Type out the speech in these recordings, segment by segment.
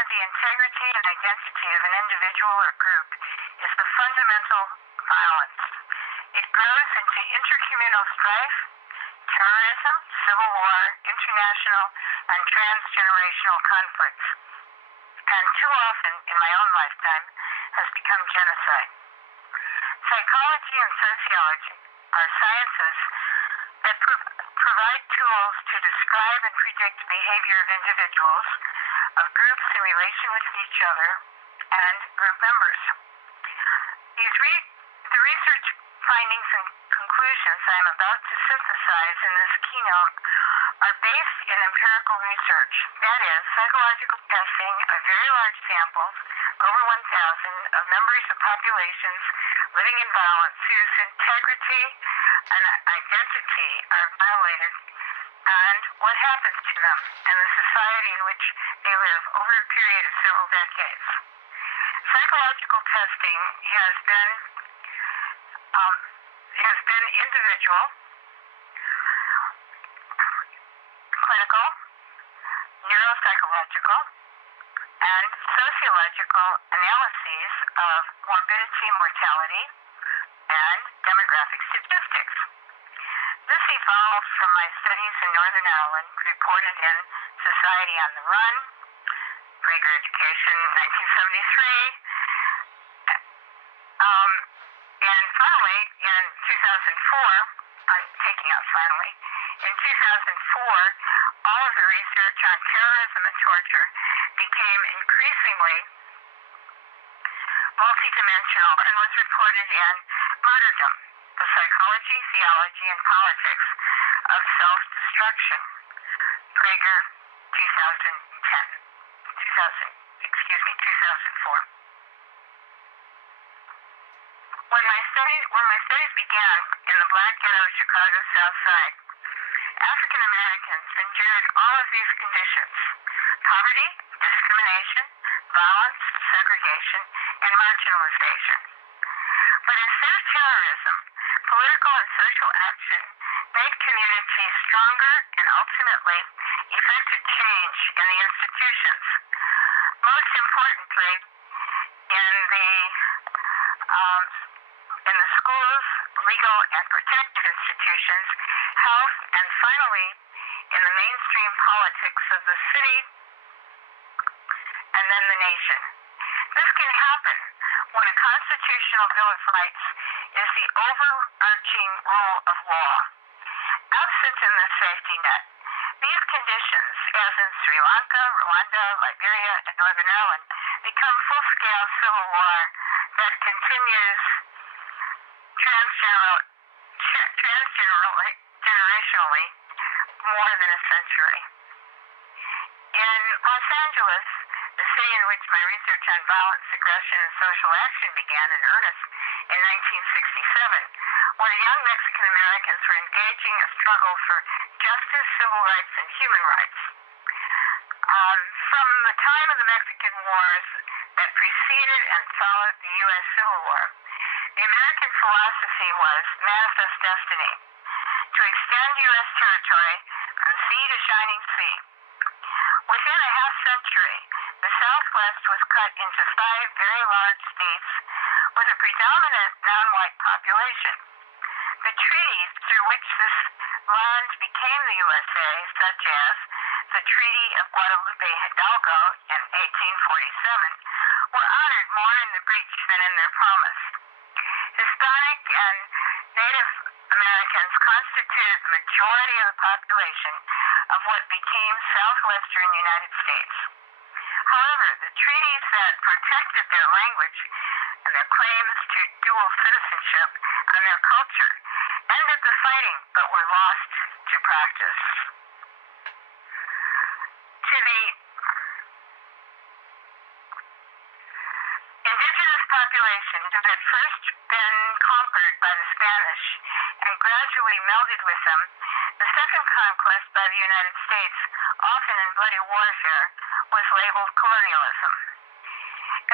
of the integrity and identity of an individual or group is the fundamental violence. It grows into intercommunal strife, terrorism, civil war, international and transgenerational conflicts, and too often in my own lifetime has become genocide. Psychology and sociology are sciences that provide tools to describe and predict behavior of individuals, of groups in relation with each other, and group members. The research findings and conclusions I am about to synthesize in this keynote are based in empirical research, that is, psychological testing of very large samples, over 1,000, of members of populations living in violence whose integrity and identity are violated, and what happens to them and the society in which they live over a period of several decades. Psychological testing has been individual, clinical, neuropsychological, and sociological analyses of morbidity, mortality, and demographic statistics. This evolved from my studies in Northern Ireland, reported in Society on the Run, Prager Education, 1973, and finally, in 2004, I'm taking out finally, in 2004, all of the research on terrorism and torture became increasingly multidimensional and was reported in Martyrdom, the Psychology, Theology, and Politics of Self-Destruction, Prager, 2004. When my studies began in the Black Ghetto of Chicago's South Side, African Americans endured all of these conditions: poverty, discrimination, violence, segregation, and marginalization. But instead of terrorism, political and social action made communities stronger and ultimately effected change in the institutions. Most importantly, in the schools, legal and protective institutions, health, and finally, in the mainstream politics of the city and then the nation. This can happen when a constitutional Bill of Rights is the overarching rule of law. Absent in the safety net, these conditions, as in Sri Lanka, Rwanda, Liberia, and Northern Ireland, become full-scale civil war that continues transgenerationally more than a century. In Los Angeles, the city in which my research on violence, aggression, and social action began in earnest in 1967, where young Mexican Americans were engaging a struggle for justice, civil rights, and human rights. From the time of the Mexican Wars that preceded and followed the U.S. Civil War, the American philosophy was manifest destiny, to extend U.S. territory from sea to shining sea. Within a half century, the Southwest was cut into 5 very large states with a predominant non-white population. The treaties through which this land became the USA, such as the Treaty of Guadalupe Hidalgo in 1847, were honored more in the breach than in their promise. Hispanic and Native Americans constituted the majority of the population of what became southwestern United States. However, the treaties that protected their language and their claims to dual citizenship and their culture ended the fighting but were lost to practice. To the indigenous population who had first been conquered by the Spanish and gradually melded with them, the second conquest by the United States, often in bloody warfare, was labeled colonialism.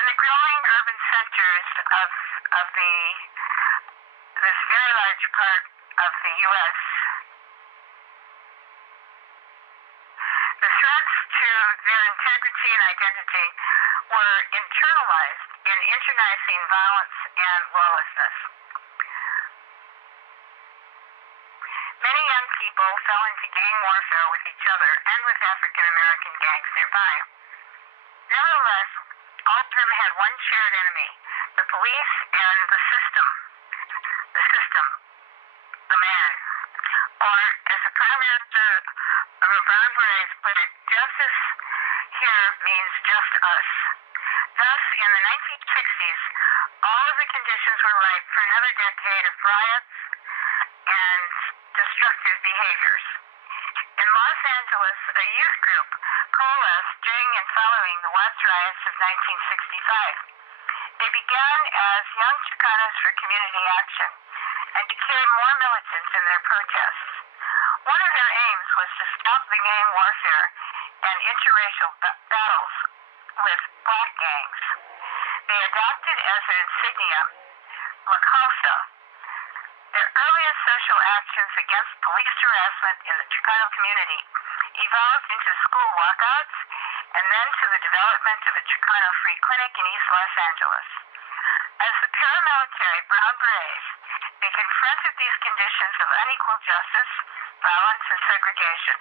In the growing urban centers of this very large part of the U.S., the threats to their integrity sovereignty and identity were internalized in internecine violence and lawlessness. Many young people fell into gang warfare with each other and with African American gangs nearby. Nevertheless, all of them had one shared enemy: the police and the system. The system. The man. Or, as the Prime Minister of Brown Berets put it, justice here means just us. Thus, in the 1960s, all of the conditions were ripe for another decade of riots and destructive behaviors. In Los Angeles, a youth group coalesced during and following the Watts riots of 1965. They began as Young Chicanos for Community Action and became more militant in their protests. One of their aims was to stop the gang warfare and interracial battles with black gangs. They adopted as an insignia La Causa. Their earliest social actions against police harassment in the Chicano community evolved into school walkouts and then to the development of a Chicano free clinic in East Los Angeles. As the paramilitary Brown Berets, they confronted these conditions of unequal justice, violence, and segregation.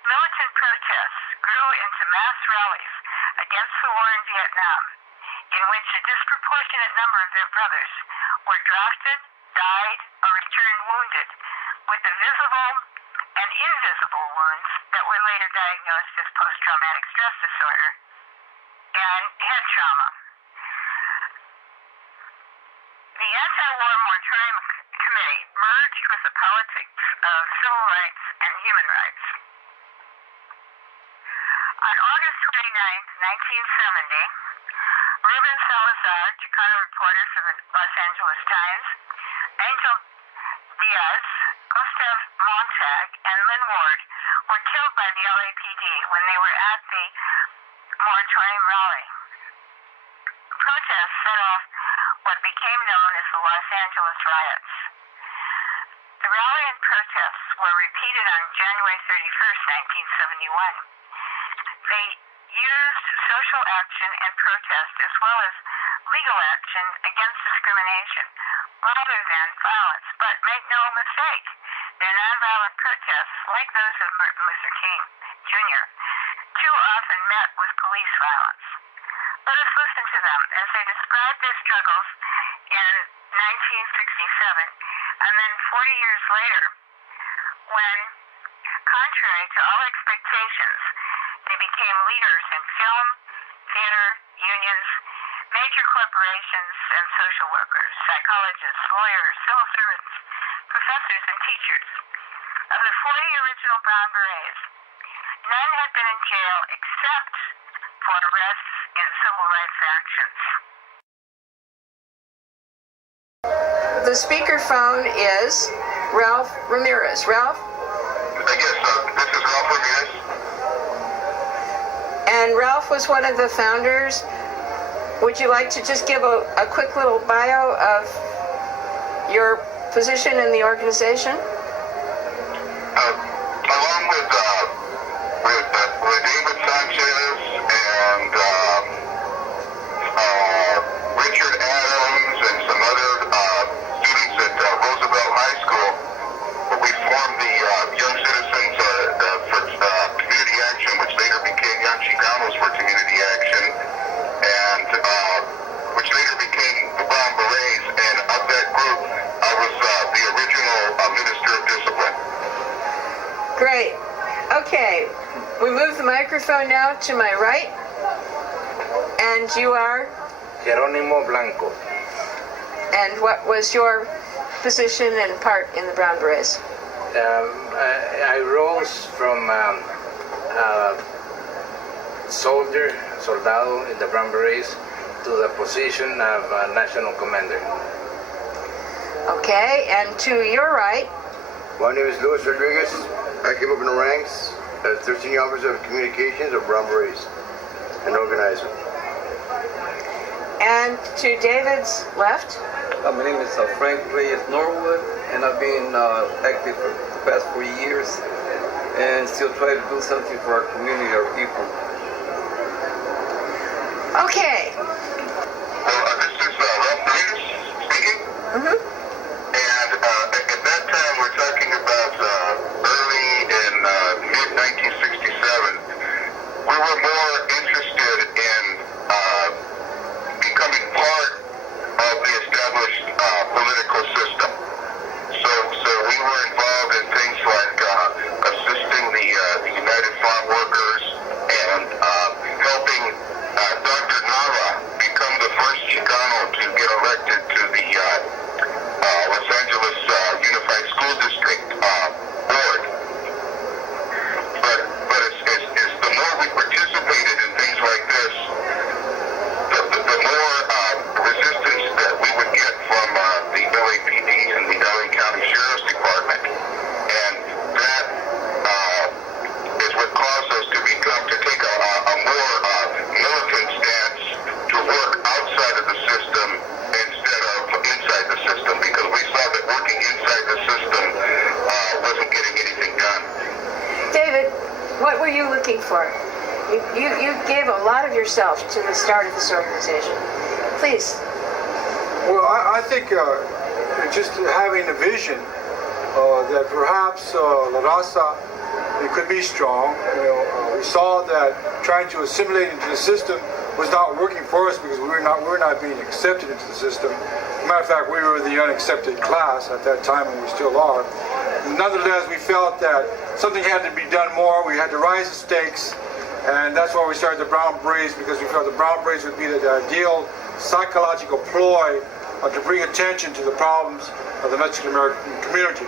Militant protests grew into mass rallies against the war in Vietnam, in which a disproportionate number of their brothers were drafted, died, or returned wounded, with the visible and invisible wounds that were later diagnosed as post-traumatic stress disorder and head trauma. The Anti-War Moratorium Committee merged with the politics of civil rights and human rights. On August 29, 1970, Ruben Salazar, Chicano reporter for the Los Angeles Times, Angel Diaz, Gustav Montag, and Lynn Ward were killed by the LAPD when they were at the moratorium rally. Protests set off what became known as the Los Angeles riots. The rally and protests were repeated on January 31, 1971. They used social action and protest as well as legal action against discrimination rather than violence. But make no mistake, their nonviolent protests, like those of Martin Luther King Jr., too often met with police violence. Let us listen to them as they describe their struggles in 1967 and then 40 years later, when, contrary to all expectations, they became leaders in film, theater, unions, major corporations, and social workers, psychologists, lawyers, civil servants, professors, and teachers. Of the 40 original Brown Berets, none had been in jail except for arrests in civil rights actions. The speakerphone is Ralph Ramirez. Ralph? Yes, this is Ralph Ramirez. And Ralph was one of the founders. Would you like to just give a quick little bio of your position in the organization? Along with David Sanchez and Richard Adams and some other students at Roosevelt High School, we formed the Young Citizens for Community Action, which later became Young Chicanos for Community Action, and which later became the Brown Berets. And of that group, I was the original Minister of Discipline. Great. Okay. We move the microphone now to my right. And you are? Jerónimo Blanco. And what was your position and part in the Brown Berets? I rose from soldado in the Brown Berets to the position of national commander. Okay, and to your right? My name is Luis Rodriguez. I came up in the ranks as 13th Officer of Communications of Brown Berets, an organizer. And to David's left? My name is Frank Reyes Norwood, and I've been active for the past 4 years and still try to do something for our community, our people. Okay. This is Rona Fields speaking. Mm-hmm. And at that time, we're talking about early in mid-1967. We were more interested in becoming part of the established political system. So we were involved in things like assisting the United Farm Workers and helping Dr. Nava become the first Chicano to get elected to the Los Angeles Unified School District board. But as the more we participated in things like this, the more resistance that we would get from the LAPD and the LA County Sheriff's Department. And that is what caused us to take a more militant stance to work outside of the system instead of inside the system, because we saw that working inside the system wasn't getting anything done. David, what were you looking for? You gave a lot of yourself to the start of this organization. Please. Well, I think just having a vision that perhaps La Raza, it could be strong. We saw that trying to assimilate into the system was not working for us because we're not being accepted into the system. As a matter of fact, we were the unaccepted class at that time, and we still are. Nonetheless, we felt that something had to be done more. We had to rise the stakes, and that's why we started the Brown Berets, because we felt the Brown Berets would be the ideal psychological ploy to bring attention to the problems of the Mexican American community.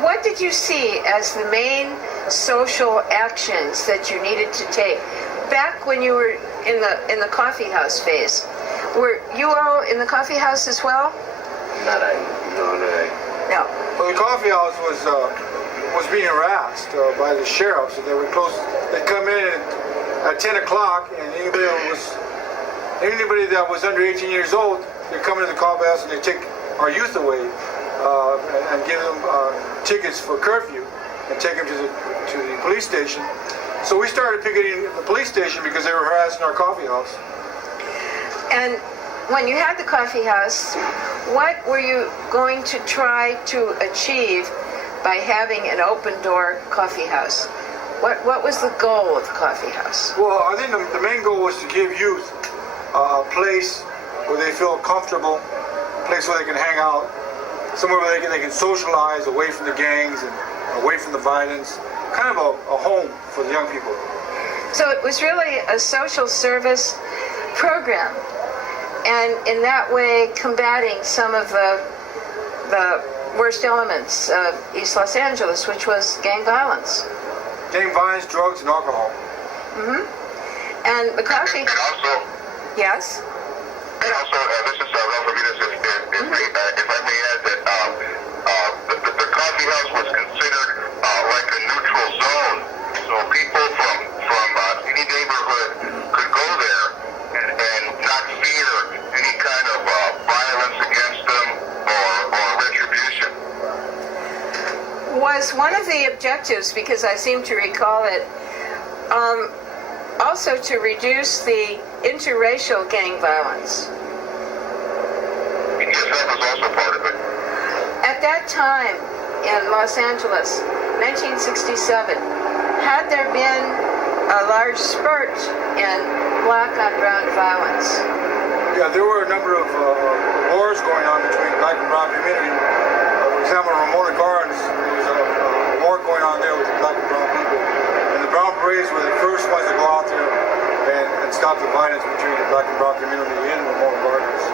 What did you see as the main social actions that you needed to take back when you were in the coffee house phase? Were you all in the coffee house as well? Not I. No. Well, the coffee house was being harassed by the sheriffs, and they would close. They'd come in at 10 o'clock, and anybody that was under 18 years old, they'd come into the coffee house and they'd take our youth away and give them tickets for curfew and take them to the police station. So we started picketing the police station because they were harassing our coffee house. And when you had the coffee house, what were you going to try to achieve by having an open-door coffee house? What was the goal of the coffee house? Well, I think the main goal was to give youth a place where they feel comfortable, a place where they can hang out, somewhere where they can socialize away from the gangs and away from the violence, kind of a home for the young people. So it was really a social service program, and in that way combating some of the worst elements of East Los Angeles, which was gang violence. Gang violence, drugs, and alcohol. Mm-hmm. And the coffee... And also... Yes? And also, this is Rona Fields, if I may add that the coffee house was considered like a neutral zone, so people from any neighborhood could go there and not fear any kind of violence against them or retribution. Was one of the objectives, because I seem to recall it, also to reduce the interracial gang violence? Yes, that was also part of it. At that time in Los Angeles, 1967, had there been a large spurt in black on brown violence? Yeah, there were a number of wars going on between the black and brown community. For example, Ramona Gardens, there was a war going on there with the black and brown people. And the Brown Berets were the first ones to go out there and stop the violence between the black and brown community in Ramona Gardens.